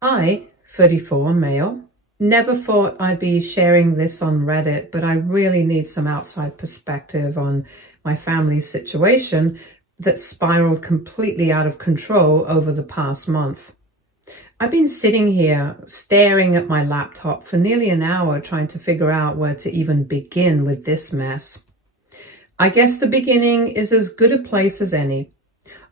I, 34, male, never thought I'd be sharing this on Reddit, but I really need some outside perspective on my family's situation that spiraled completely out of control over the past month. I've been sitting here staring at my laptop for nearly an hour trying to figure out where to even begin with this mess. I guess the beginning is as good a place as any.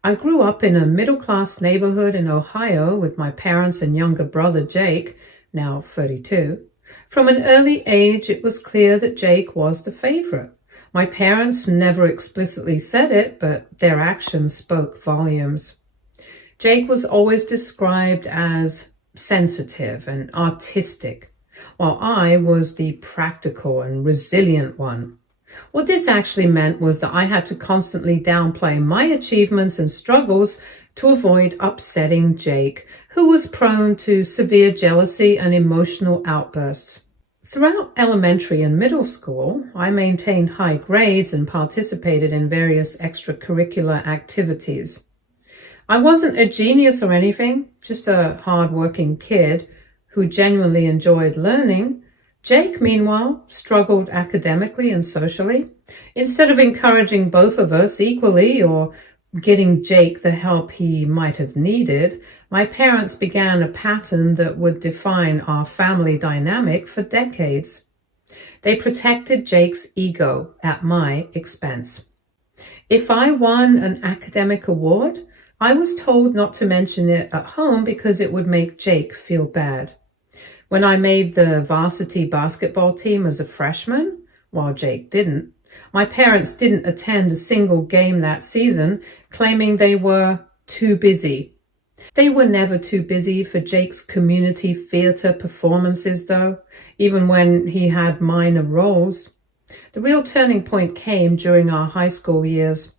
I grew up in a middle-class neighborhood in Ohio with my parents and younger brother Jake, now 32. From an early age, it was clear that Jake was the favorite. My parents never explicitly said it, but their actions spoke volumes. Jake was always described as sensitive and artistic, while I was the practical and resilient one. What this actually meant was that I had to constantly downplay my achievements and struggles to avoid upsetting Jake, who was prone to severe jealousy and emotional outbursts. Throughout elementary and middle school, I maintained high grades and participated in various extracurricular activities. I wasn't a genius or anything, just a hard-working kid who genuinely enjoyed learning. Jake, meanwhile, struggled academically and socially. Instead of encouraging both of us equally or getting Jake the help he might have needed, my parents began a pattern that would define our family dynamic for decades. They protected Jake's ego at my expense. If I won an academic award, I was told not to mention it at home because it would make Jake feel bad. When I made the varsity basketball team as a freshman, while Jake didn't, my parents didn't attend a single game that season, claiming they were too busy. They were never too busy for Jake's community theater performances, though, even when he had minor roles. The real turning point came during our high school years.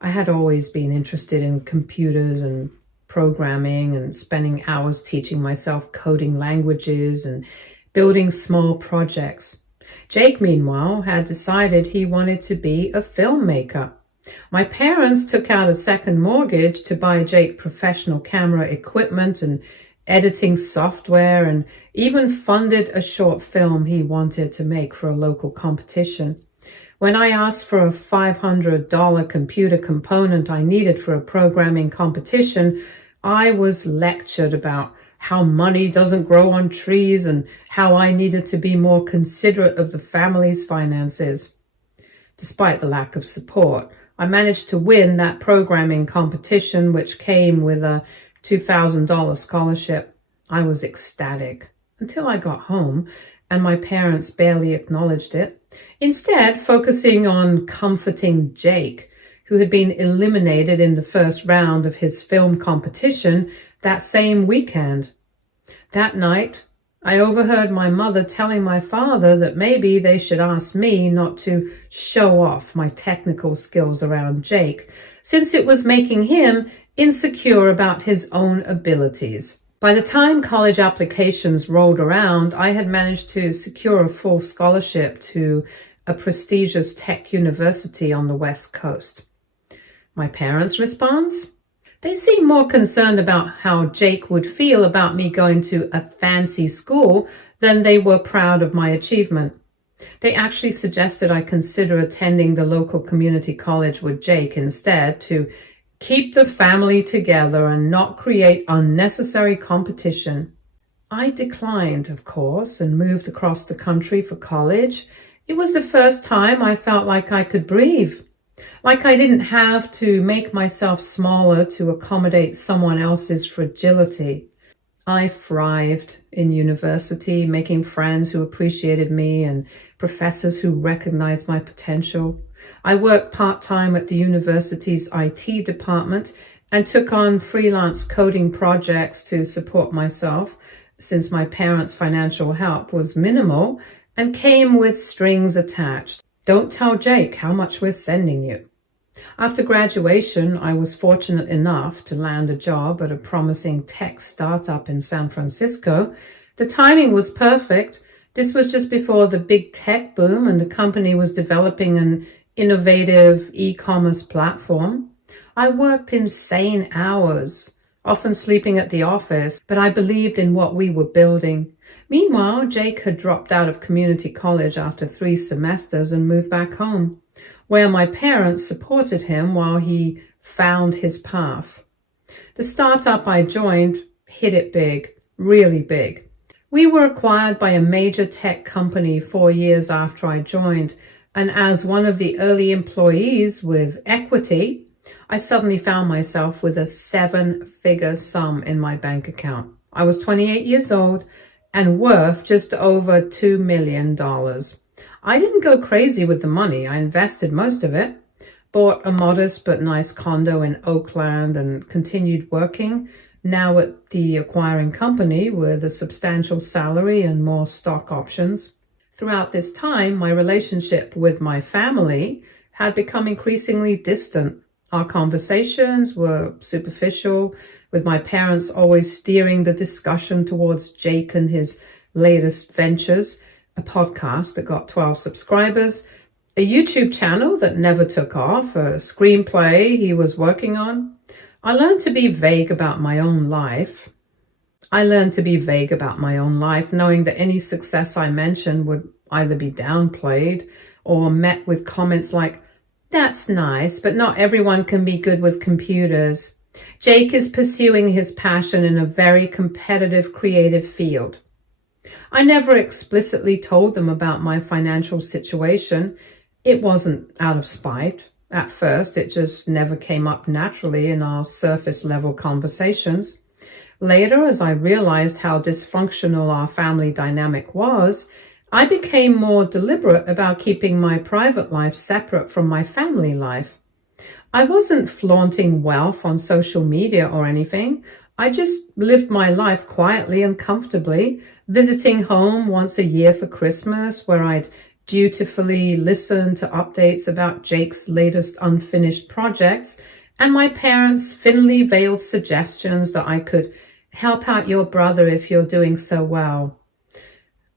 I had always been interested in computers and programming and spending hours teaching myself coding languages and building small projects. Jake, meanwhile, had decided he wanted to be a filmmaker. My parents took out a second mortgage to buy Jake professional camera equipment and editing software, and even funded a short film he wanted to make for a local competition. When I asked for a $500 computer component I needed for a programming competition, I was lectured about how money doesn't grow on trees and how I needed to be more considerate of the family's finances. Despite the lack of support, I managed to win that programming competition, which came with a $2,000 scholarship. I was ecstatic until I got home and my parents barely acknowledged it, instead focusing on comforting Jake, who had been eliminated in the first round of his film competition that same weekend. That night, I overheard my mother telling my father that maybe they should ask me not to show off my technical skills around Jake, since it was making him insecure about his own abilities. By the time college applications rolled around, I had managed to secure a full scholarship to a prestigious tech university on the West Coast. My parents' response? They seemed more concerned about how Jake would feel about me going to a fancy school than they were proud of my achievement. They actually suggested I consider attending the local community college with Jake instead to keep the family together and not create unnecessary competition. I declined, of course, and moved across the country for college. It was the first time I felt like I could breathe. Like I didn't have to make myself smaller to accommodate someone else's fragility. I thrived in university, making friends who appreciated me and professors who recognized my potential. I worked part-time at the university's IT department and took on freelance coding projects to support myself, since my parents' financial help was minimal and came with strings attached. Don't tell Jake how much we're sending you. After graduation, I was fortunate enough to land a job at a promising tech startup in San Francisco. The timing was perfect. This was just before the big tech boom, and the company was developing an innovative e-commerce platform. I worked insane hours, often sleeping at the office, but I believed in what we were building. Meanwhile, Jake had dropped out of community college after 3 semesters and moved back home, where my parents supported him while he found his path. The startup I joined hit it big, really big. We were acquired by a major tech company 4 years after I joined, and as one of the early employees with equity, I suddenly found myself with a 7-figure sum in my bank account. I was 28 years old and worth just over $2 million. I didn't go crazy with the money. I invested most of it, bought a modest but nice condo in Oakland, and continued working, now at the acquiring company with a substantial salary and more stock options. Throughout this time, my relationship with my family had become increasingly distant. Our conversations were superficial, with my parents always steering the discussion towards Jake and his latest ventures, a podcast that got 12 subscribers, a YouTube channel that never took off, a screenplay he was working on. I learned to be vague about my own life. Knowing that any success I mentioned would either be downplayed or met with comments like, "That's nice, but not everyone can be good with computers. Jake is pursuing his passion in a very competitive, creative field." I never explicitly told them about my financial situation. It wasn't out of spite. At first, it just never came up naturally in our surface-level conversations. Later, as I realized how dysfunctional our family dynamic was, I became more deliberate about keeping my private life separate from my family life. I wasn't flaunting wealth on social media or anything. I just lived my life quietly and comfortably, visiting home once a year for Christmas, where I'd dutifully listen to updates about Jake's latest unfinished projects and my parents' thinly veiled suggestions that I could help out your brother if you're doing so well.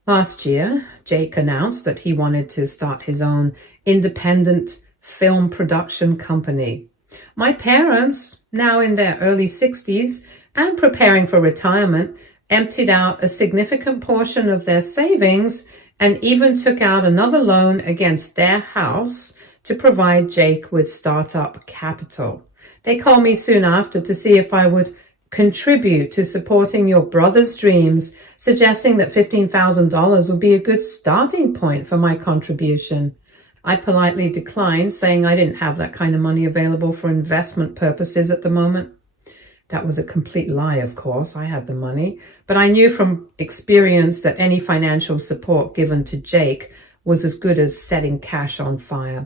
Last year, Jake announced that he wanted to start his own independent film production company. My parents, now in their early 60s and preparing for retirement, emptied out a significant portion of their savings and even took out another loan against their house to provide Jake with startup capital. They called me soon after to see if I would contribute to supporting your brother's dreams, suggesting that $15,000 would be a good starting point for my contribution. I politely declined, saying I didn't have that kind of money available for investment purposes at the moment. That was a complete lie, of course. I had the money, but I knew from experience that any financial support given to Jake was as good as setting cash on fire.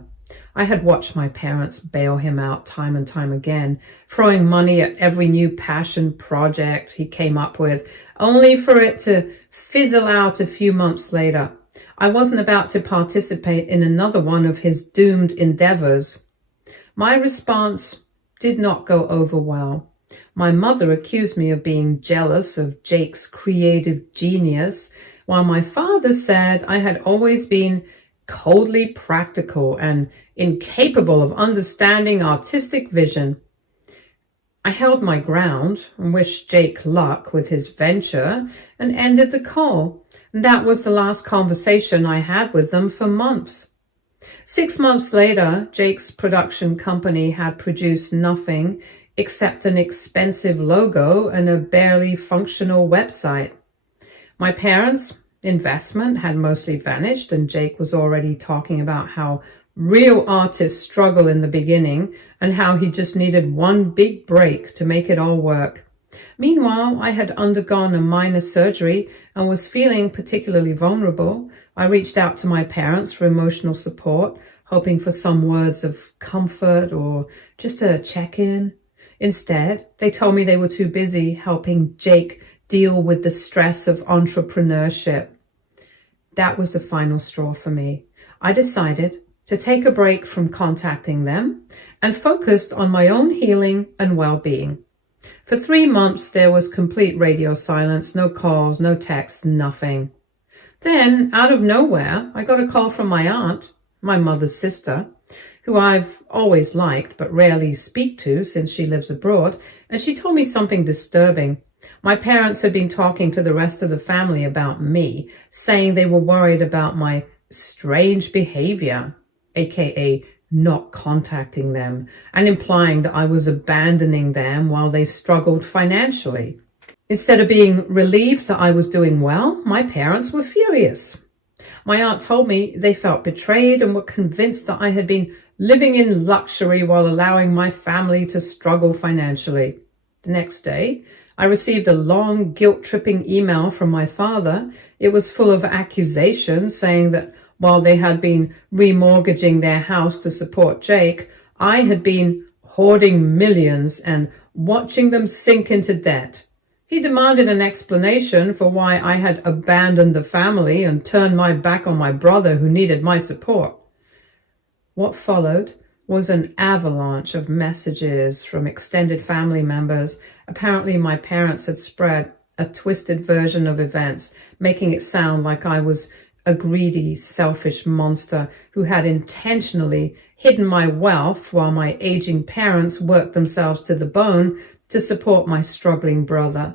I had watched my parents bail him out time and time again, throwing money at every new passion project he came up with, only for it to fizzle out a few months later. I wasn't about to participate in another one of his doomed endeavors. My response did not go over well. My mother accused me of being jealous of Jake's creative genius, while my father said I had always been coldly practical and incapable of understanding artistic vision. I held my ground and wished Jake luck with his venture and ended the call. That was the last conversation I had with them for months. 6 months later, Jake's production company had produced nothing except an expensive logo and a barely functional website. My parents' investment had mostly vanished, and Jake was already talking about how real artists struggle in the beginning and how he just needed one big break to make it all work. Meanwhile, I had undergone a minor surgery and was feeling particularly vulnerable. I reached out to my parents for emotional support, hoping for some words of comfort or just a check-in. Instead, they told me they were too busy helping Jake deal with the stress of entrepreneurship. That was the final straw for me. I decided to take a break from contacting them and focused on my own healing and well-being. For 3 months, there was complete radio silence, no calls, no texts, nothing. Then, out of nowhere, I got a call from my aunt, my mother's sister, who who I've always liked but rarely speak to since she lives abroad, and she told me something disturbing. My parents had been talking to the rest of the family about me, saying they were worried about my strange behavior, aka not contacting them, and implying that I was abandoning them while they struggled financially. Instead of being relieved that I was doing well, my parents were furious. My aunt told me they felt betrayed and were convinced that I had been living in luxury while allowing my family to struggle financially. The next day, I received a long, guilt-tripping email from my father. It was full of accusations saying that while they had been remortgaging their house to support Jake, I had been hoarding millions and watching them sink into debt. He demanded an explanation for why I had abandoned the family and turned my back on my brother who needed my support. What followed was an avalanche of messages from extended family members. Apparently, my parents had spread a twisted version of events, making it sound like I was a greedy, selfish monster who had intentionally hidden my wealth while my aging parents worked themselves to the bone to support my struggling brother.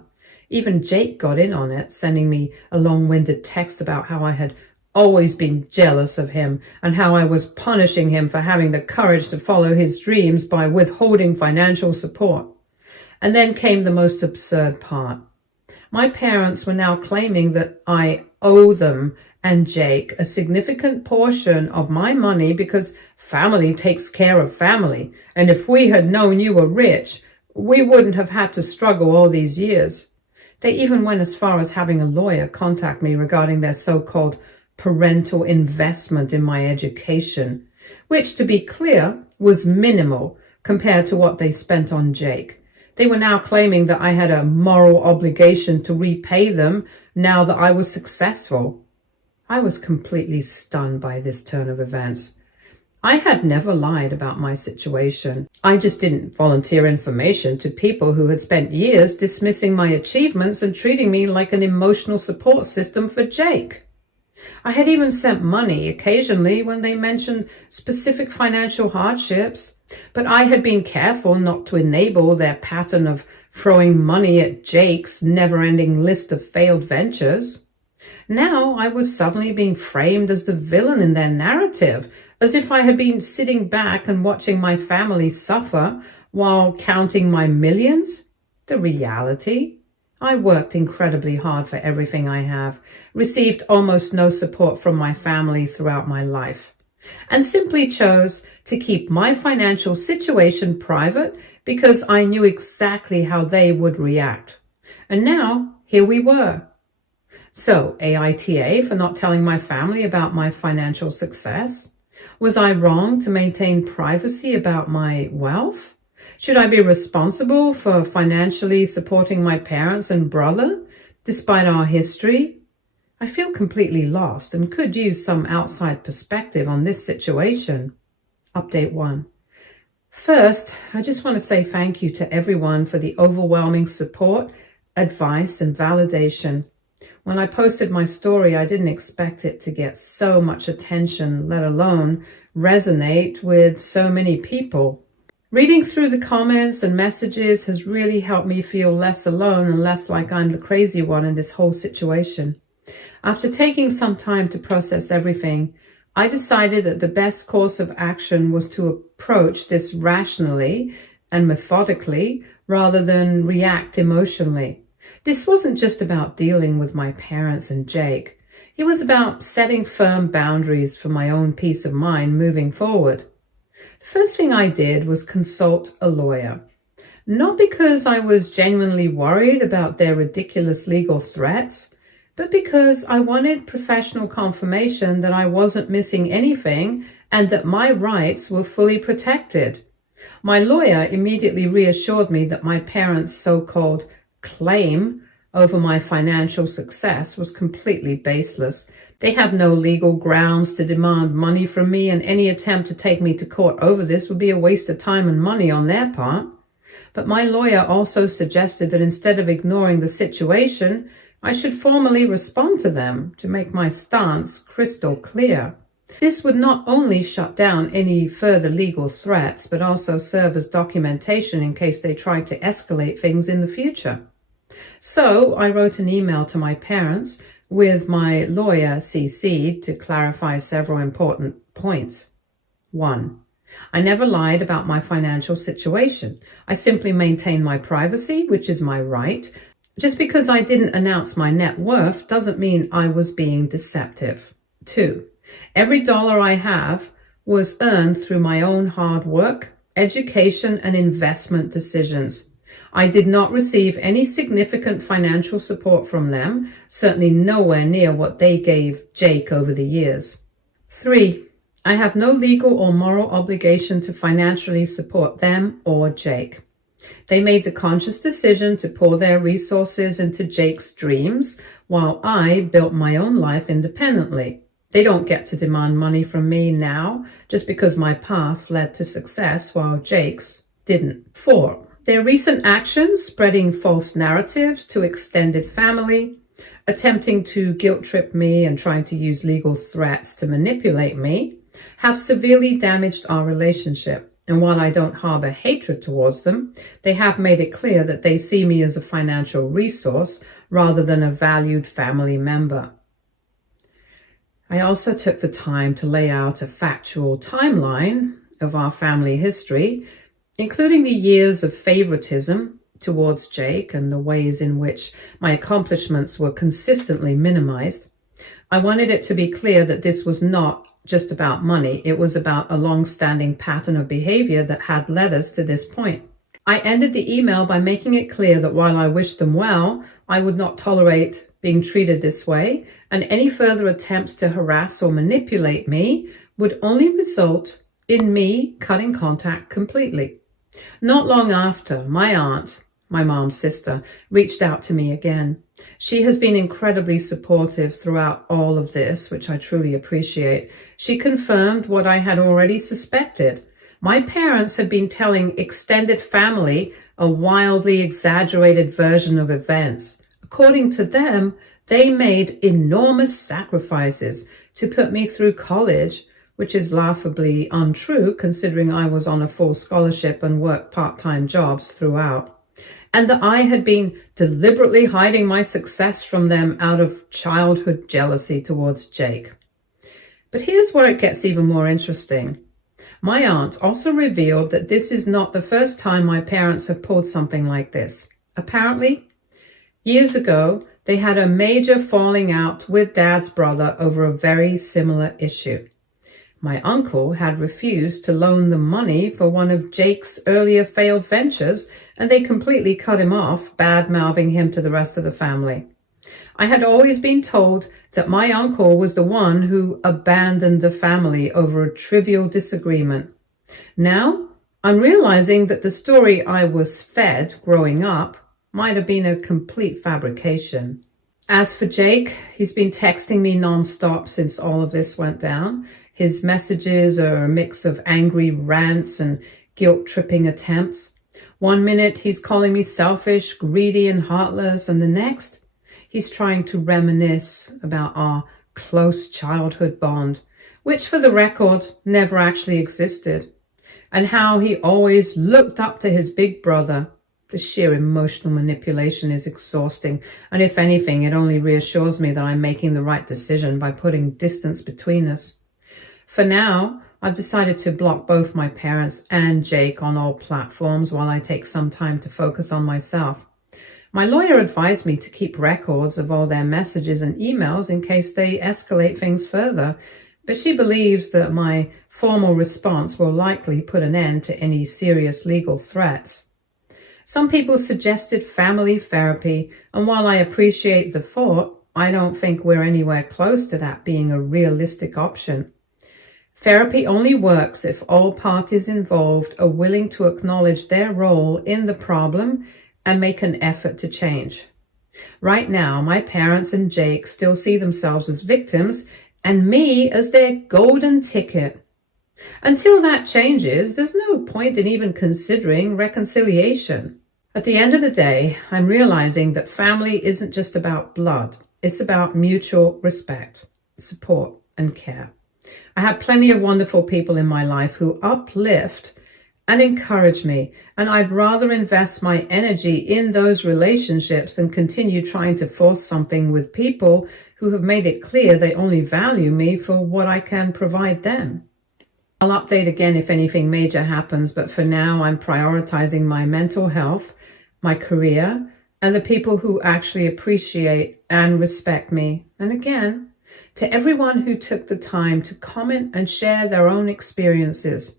Even Jake got in on it, sending me a long-winded text about how I had always been jealous of him and how I was punishing him for having the courage to follow his dreams by withholding financial support. And then came the most absurd part. My parents were now claiming that I owe them and Jake a significant portion of my money because family takes care of family, and if we had known you were rich, we wouldn't have had to struggle all these years. They even went as far as having a lawyer contact me regarding their so-called parental investment in my education, which, to be clear, was minimal compared to what they spent on Jake. They were now claiming that I had a moral obligation to repay them now that I was successful. I was completely stunned by this turn of events. I had never lied about my situation. I just didn't volunteer information to people who had spent years dismissing my achievements and treating me like an emotional support system for Jake. I had even sent money occasionally when they mentioned specific financial hardships, but I had been careful not to enable their pattern of throwing money at Jake's never-ending list of failed ventures. Now I was suddenly being framed as the villain in their narrative, as if I had been sitting back and watching my family suffer while counting my millions. The reality: I worked incredibly hard for everything I have, received almost no support from my family throughout my life, and simply chose to keep my financial situation private because I knew exactly how they would react. And now, here we were. So, aita for not telling my family about my financial success? Was I wrong to maintain privacy about my wealth? Should I be responsible for financially supporting my parents and brother, despite our history? I feel completely lost and could use some outside perspective on this situation. Update 1. First, I just want to say thank you to everyone for the overwhelming support, advice, and validation. When I posted my story, I didn't expect it to get so much attention, let alone resonate with so many people. Reading through the comments and messages has really helped me feel less alone and less like I'm the crazy one in this whole situation. After taking some time to process everything, I decided that the best course of action was to approach this rationally and methodically rather than react emotionally. This wasn't just about dealing with my parents and Jake. It was about setting firm boundaries for my own peace of mind moving forward. The first thing I did was consult a lawyer. Not because I was genuinely worried about their ridiculous legal threats, but because I wanted professional confirmation that I wasn't missing anything and that my rights were fully protected. My lawyer immediately reassured me that my parents' so-called claim over my financial success was completely baseless. They had no legal grounds to demand money from me, and any attempt to take me to court over this would be a waste of time and money on their part. But my lawyer also suggested that instead of ignoring the situation, I should formally respond to them to make my stance crystal clear. This would not only shut down any further legal threats, but also serve as documentation in case they try to escalate things in the future. So I wrote an email to my parents with my lawyer CC'd to clarify several important points. 1. I never lied about my financial situation. I simply maintained my privacy, which is my right. Just because I didn't announce my net worth doesn't mean I was being deceptive. 2. Every dollar I have was earned through my own hard work, education, and investment decisions. I did not receive any significant financial support from them, certainly nowhere near what they gave Jake over the years. 3. I have no legal or moral obligation to financially support them or Jake. They made the conscious decision to pour their resources into Jake's dreams while I built my own life independently. They don't get to demand money from me now just because my path led to success while Jake's didn't. 4. Their recent actions, spreading false narratives to extended family, attempting to guilt trip me and trying to use legal threats to manipulate me, have severely damaged our relationship. And while I don't harbor hatred towards them, they have made it clear that they see me as a financial resource rather than a valued family member. I also took the time to lay out a factual timeline of our family history, including the years of favoritism towards Jake and the ways in which my accomplishments were consistently minimized. I wanted it to be clear that this was not just about money. It was about a long-standing pattern of behavior that had led us to this point. I ended the email by making it clear that while I wished them well, I would not tolerate being treated this way, and any further attempts to harass or manipulate me would only result in me cutting contact completely. Not long after, my aunt, my mom's sister, reached out to me again. She has been incredibly supportive throughout all of this, which I truly appreciate. She confirmed what I had already suspected. My parents had been telling extended family a wildly exaggerated version of events. According to them, they made enormous sacrifices to put me through college, which is laughably untrue considering I was on a full scholarship and worked part-time jobs throughout, and that I had been deliberately hiding my success from them out of childhood jealousy towards Jake. But here's where it gets even more interesting. My aunt also revealed that this is not the first time my parents have pulled something like this. Apparently, years ago, they had a major falling out with Dad's brother over a very similar issue. My uncle had refused to loan them money for one of Jake's earlier failed ventures, and they completely cut him off, bad-mouthing him to the rest of the family. I had always been told that my uncle was the one who abandoned the family over a trivial disagreement. Now, I'm realizing that the story I was fed growing up might have been a complete fabrication. As for Jake, he's been texting me nonstop since all of this went down. His messages are a mix of angry rants and guilt-tripping attempts. One minute he's calling me selfish, greedy, and heartless, and the next he's trying to reminisce about our close childhood bond, which for the record never actually existed, and how he always looked up to his big brother. The sheer emotional manipulation is exhausting, and if anything, it only reassures me that I'm making the right decision by putting distance between us. For now, I've decided to block both my parents and Jake on all platforms while I take some time to focus on myself. My lawyer advised me to keep records of all their messages and emails in case they escalate things further, but she believes that my formal response will likely put an end to any serious legal threats. Some people suggested family therapy, and while I appreciate the thought, I don't think we're anywhere close to that being a realistic option. Therapy only works if all parties involved are willing to acknowledge their role in the problem and make an effort to change. Right now, my parents and Jake still see themselves as victims and me as their golden ticket. Until that changes, there's no point in even considering reconciliation. At the end of the day, I'm realizing that family isn't just about blood. It's about mutual respect, support, and care. I have plenty of wonderful people in my life who uplift and encourage me, and I'd rather invest my energy in those relationships than continue trying to force something with people who have made it clear they only value me for what I can provide them. I'll update again if anything major happens, but for now I'm prioritizing my mental health, my career, and the people who actually appreciate and respect me. And again, to everyone who took the time to comment and share their own experiences,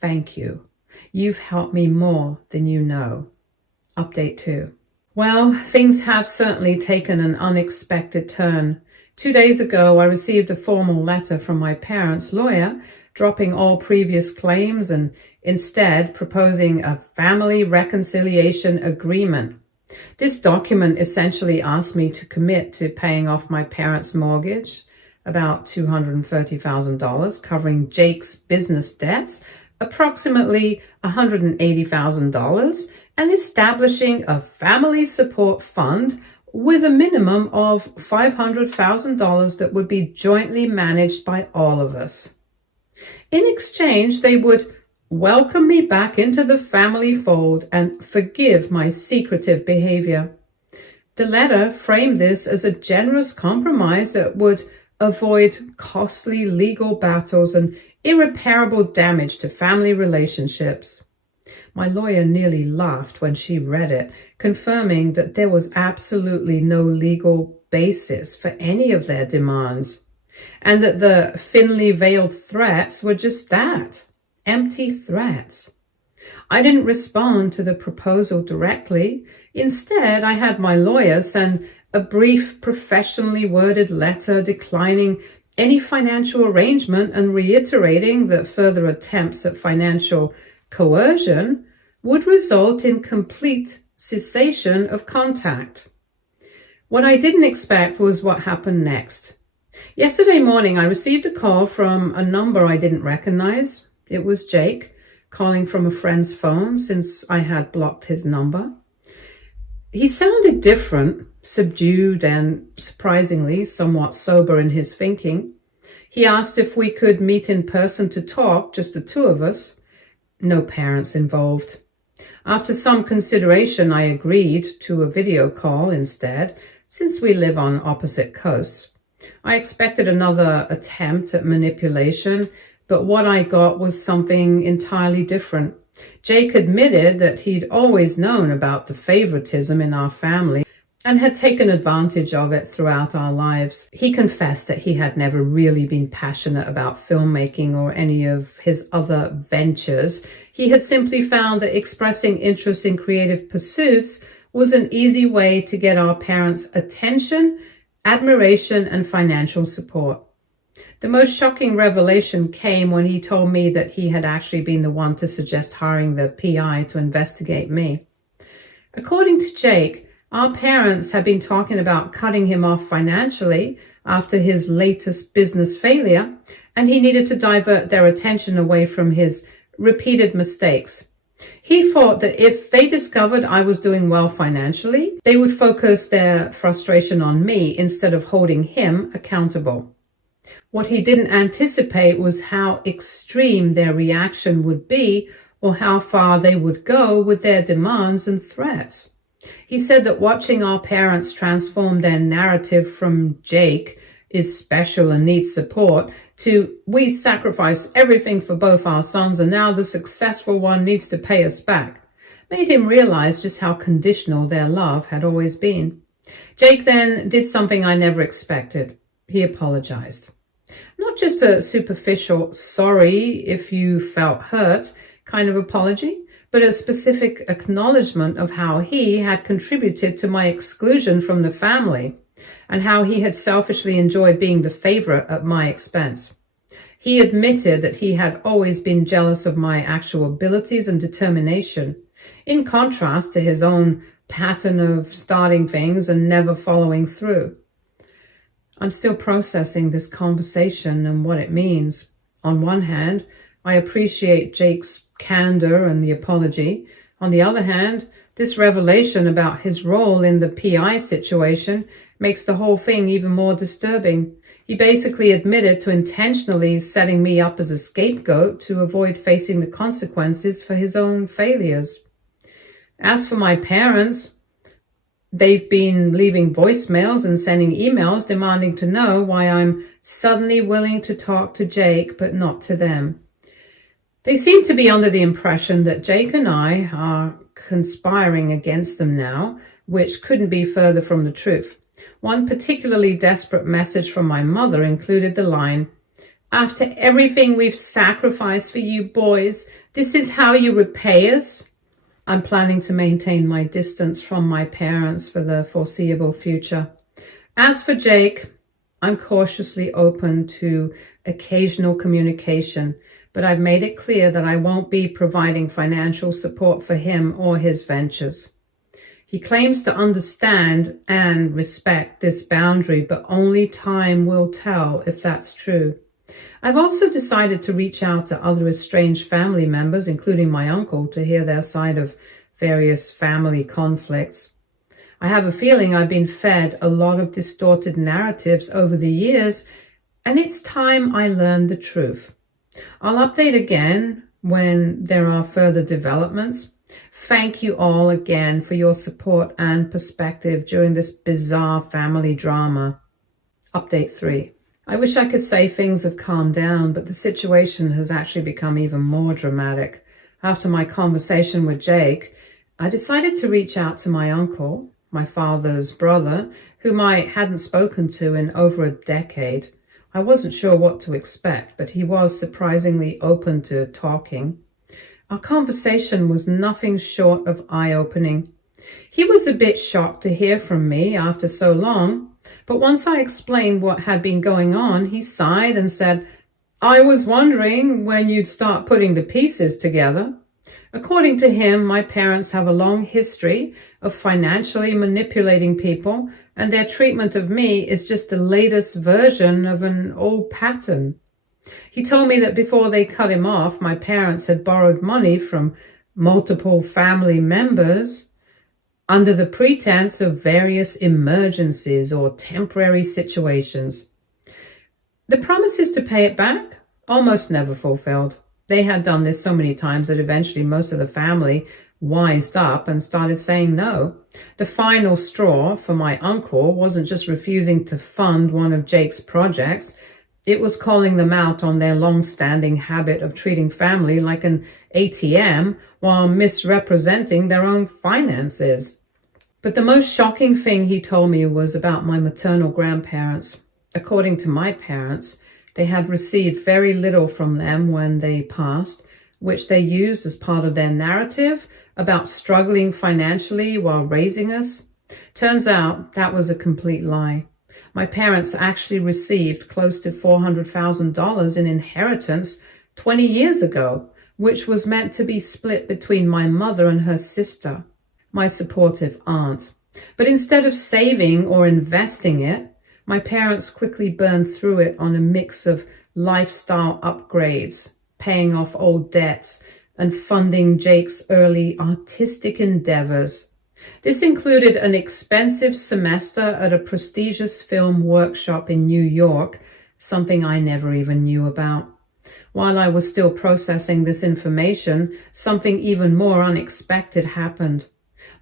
thank you. You've helped me more than you know. Update 2. Well, things have certainly taken an unexpected turn. 2 days ago, I received a formal letter from my parents' lawyer dropping all previous claims and instead proposing a family reconciliation agreement. This document essentially asked me to commit to paying off my parents' mortgage, about $230,000, covering Jake's business debts, approximately $180,000, and establishing a family support fund with a minimum of $500,000 that would be jointly managed by all of us. In exchange, they would welcome me back into the family fold and forgive my secretive behavior. The letter framed this as a generous compromise that would avoid costly legal battles and irreparable damage to family relationships. My lawyer nearly laughed when she read it, confirming that there was absolutely no legal basis for any of their demands, and that the thinly veiled threats were just that, empty threats. I didn't respond to the proposal directly. Instead, I had my lawyer send a brief, professionally worded letter declining any financial arrangement and reiterating that further attempts at financial coercion would result in complete cessation of contact. What I didn't expect was what happened next. Yesterday morning, I received a call from a number I didn't recognize. It was Jake, calling from a friend's phone since I had blocked his number. He sounded different, subdued, and surprisingly somewhat sober in his thinking. He asked if we could meet in person to talk, just the two of us. No parents involved. After some consideration, I agreed to a video call instead, since we live on opposite coasts. I expected another attempt at manipulation, but what I got was something entirely different. Jake admitted that he'd always known about the favoritism in our family and had taken advantage of it throughout our lives. He confessed that he had never really been passionate about filmmaking or any of his other ventures. He had simply found that expressing interest in creative pursuits was an easy way to get our parents' attention, admiration, and financial support. The most shocking revelation came when he told me that he had actually been the one to suggest hiring the PI to investigate me. According to Jake, our parents had been talking about cutting him off financially after his latest business failure, and he needed to divert their attention away from his repeated mistakes. He thought that if they discovered I was doing well financially, they would focus their frustration on me instead of holding him accountable. What he didn't anticipate was how extreme their reaction would be or how far they would go with their demands and threats. He said that watching our parents transform their narrative from Jake is special and needs support to we sacrifice everything for both our sons and now the successful one needs to pay us back made him realize just how conditional their love had always been. Jake then did something I never expected. He apologized. Not just a superficial sorry if you felt hurt kind of apology, but a specific acknowledgement of how he had contributed to my exclusion from the family and how he had selfishly enjoyed being the favorite at my expense. He admitted that he had always been jealous of my actual abilities and determination, in contrast to his own pattern of starting things and never following through. I'm still processing this conversation and what it means. On one hand, I appreciate Jake's candor and the apology. On the other hand, this revelation about his role in the PI situation makes the whole thing even more disturbing. He basically admitted to intentionally setting me up as a scapegoat to avoid facing the consequences for his own failures. As for my parents, they've been leaving voicemails and sending emails demanding to know why I'm suddenly willing to talk to Jake, but not to them. They seem to be under the impression that Jake and I are conspiring against them now, which couldn't be further from the truth. One particularly desperate message from my mother included the line, "After everything we've sacrificed for you boys, this is how you repay us?" I'm planning to maintain my distance from my parents for the foreseeable future. As for Jake, I'm cautiously open to occasional communication, but I've made it clear that I won't be providing financial support for him or his ventures. He claims to understand and respect this boundary, but only time will tell if that's true. I've also decided to reach out to other estranged family members, including my uncle, to hear their side of various family conflicts. I have a feeling I've been fed a lot of distorted narratives over the years, and it's time I learned the truth. I'll update again when there are further developments. Thank you all again for your support and perspective during this bizarre family drama. Update 3. I wish I could say things have calmed down, but the situation has actually become even more dramatic. After my conversation with Jake, I decided to reach out to my uncle, my father's brother, whom I hadn't spoken to in over a decade. I wasn't sure what to expect, but he was surprisingly open to talking. Our conversation was nothing short of eye-opening. He was a bit shocked to hear from me after so long, but once I explained what had been going on, he sighed and said, "I was wondering when you'd start putting the pieces together." According to him, my parents have a long history of financially manipulating people, and their treatment of me is just the latest version of an old pattern. He told me that before they cut him off, my parents had borrowed money from multiple family members under the pretense of various emergencies or temporary situations. The promises to pay it back almost never fulfilled. They had done this so many times that eventually most of the family wised up and started saying no. The final straw for my uncle wasn't just refusing to fund one of Jake's projects, it was calling them out on their long-standing habit of treating family like an ATM while misrepresenting their own finances. But the most shocking thing he told me was about my maternal grandparents. According to my parents, they had received very little from them when they passed, which they used as part of their narrative about struggling financially while raising us. Turns out that was a complete lie. My parents actually received close to $400,000 in inheritance 20 years ago, which was meant to be split between my mother and her sister, my supportive aunt. But instead of saving or investing it, my parents quickly burned through it on a mix of lifestyle upgrades, paying off old debts, and funding Jake's early artistic endeavors. This included an expensive semester at a prestigious film workshop in New York, something I never even knew about. While I was still processing this information, something even more unexpected happened.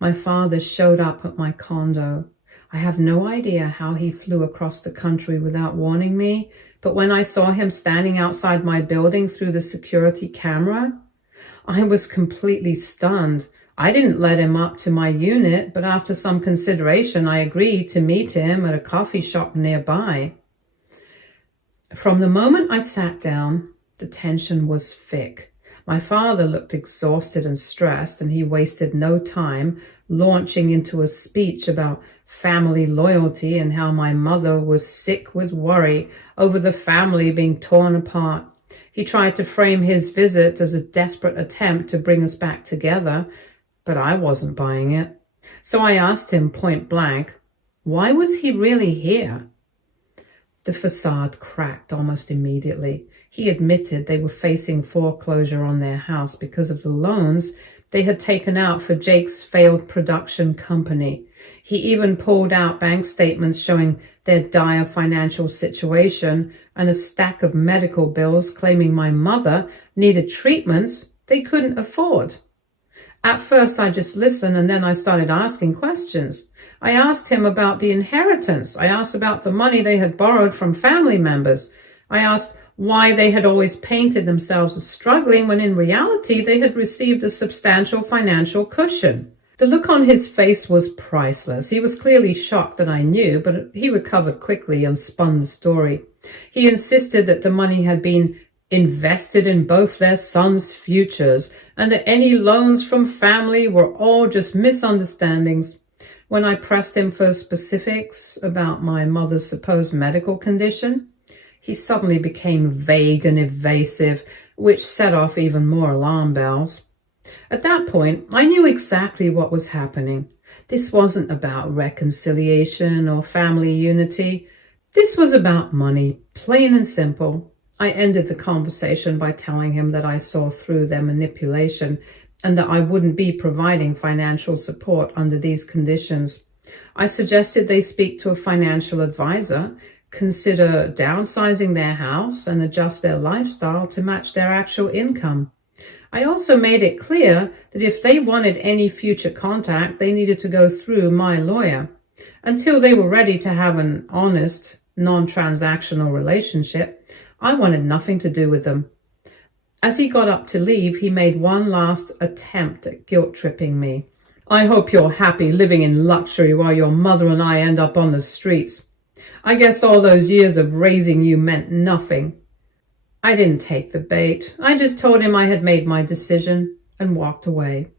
My father showed up at my condo. I have no idea how he flew across the country without warning me, but when I saw him standing outside my building through the security camera, I was completely stunned. I didn't let him up to my unit, but after some consideration, I agreed to meet him at a coffee shop nearby. From the moment I sat down, the tension was thick. My father looked exhausted and stressed, and he wasted no time launching into a speech about family loyalty and how my mother was sick with worry over the family being torn apart. He tried to frame his visit as a desperate attempt to bring us back together, but I wasn't buying it. So I asked him point blank, why was he really here? The facade cracked almost immediately. He admitted they were facing foreclosure on their house because of the loans they had taken out for Jake's failed production company. He even pulled out bank statements showing their dire financial situation and a stack of medical bills claiming my mother needed treatments they couldn't afford. At first, I just listened, and then I started asking questions. I asked him about the inheritance. I asked about the money they had borrowed from family members. I asked why they had always painted themselves as struggling when in reality they had received a substantial financial cushion. The look on his face was priceless. He was clearly shocked that I knew, but he recovered quickly and spun the story. He insisted that the money had been invested in both their sons' futures, and that any loans from family were all just misunderstandings. When I pressed him for specifics about my mother's supposed medical condition, he suddenly became vague and evasive, which set off even more alarm bells. At that point, I knew exactly what was happening. This wasn't about reconciliation or family unity. This was about money, plain and simple. I ended the conversation by telling him that I saw through their manipulation and that I wouldn't be providing financial support under these conditions. I suggested they speak to a financial advisor, consider downsizing their house, and adjust their lifestyle to match their actual income. I also made it clear that if they wanted any future contact, they needed to go through my lawyer. Until they were ready to have an honest, non-transactional relationship, I wanted nothing to do with them. As he got up to leave, he made one last attempt at guilt-tripping me. I hope you're happy living in luxury while your mother and I end up on the streets. I guess all those years of raising you meant nothing. I didn't take the bait. I just told him I had made my decision and walked away.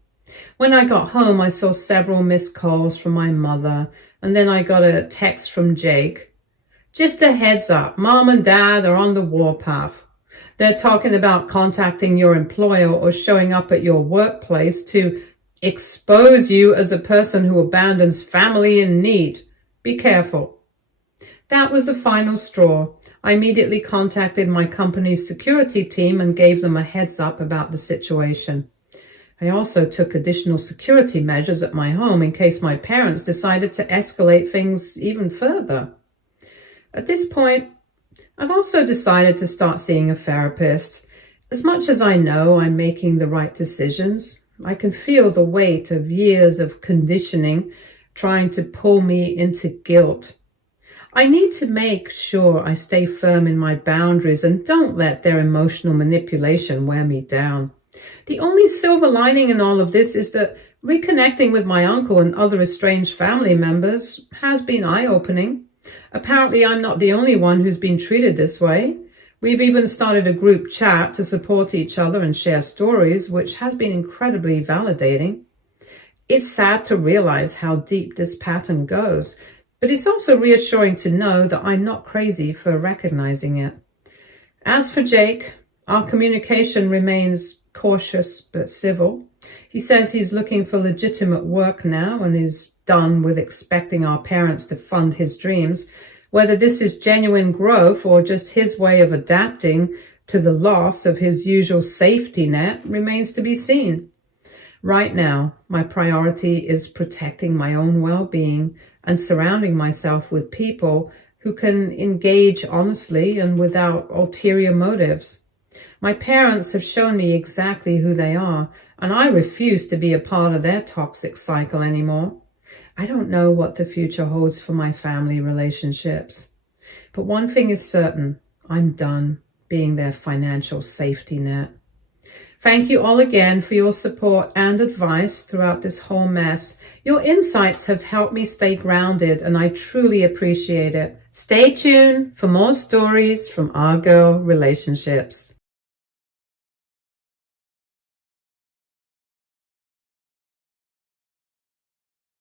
When I got home, I saw several missed calls from my mother, and then I got a text from Jake. Just a heads up, Mom and Dad are on the warpath. They're talking about contacting your employer or showing up at your workplace to expose you as a person who abandons family in need. Be careful. That was the final straw. I immediately contacted my company's security team and gave them a heads up about the situation. I also took additional security measures at my home in case my parents decided to escalate things even further. At this point, I've also decided to start seeing a therapist. As much as I know I'm making the right decisions, I can feel the weight of years of conditioning trying to pull me into guilt. I need to make sure I stay firm in my boundaries and don't let their emotional manipulation wear me down. The only silver lining in all of this is that reconnecting with my uncle and other estranged family members has been eye-opening. Apparently, I'm not the only one who's been treated this way. We've even started a group chat to support each other and share stories, which has been incredibly validating. It's sad to realize how deep this pattern goes, but it's also reassuring to know that I'm not crazy for recognizing it. As for Jake, our communication remains cautious but civil. He says he's looking for legitimate work now and is done with expecting our parents to fund his dreams. Whether this is genuine growth or just his way of adapting to the loss of his usual safety net remains to be seen. Right now, my priority is protecting my own well-being and surrounding myself with people who can engage honestly and without ulterior motives. My parents have shown me exactly who they are, and I refuse to be a part of their toxic cycle anymore. I don't know what the future holds for my family relationships. But one thing is certain, I'm done being their financial safety net. Thank you all again for your support and advice throughout this whole mess. Your insights have helped me stay grounded, and I truly appreciate it. Stay tuned for more stories from our girl relationships.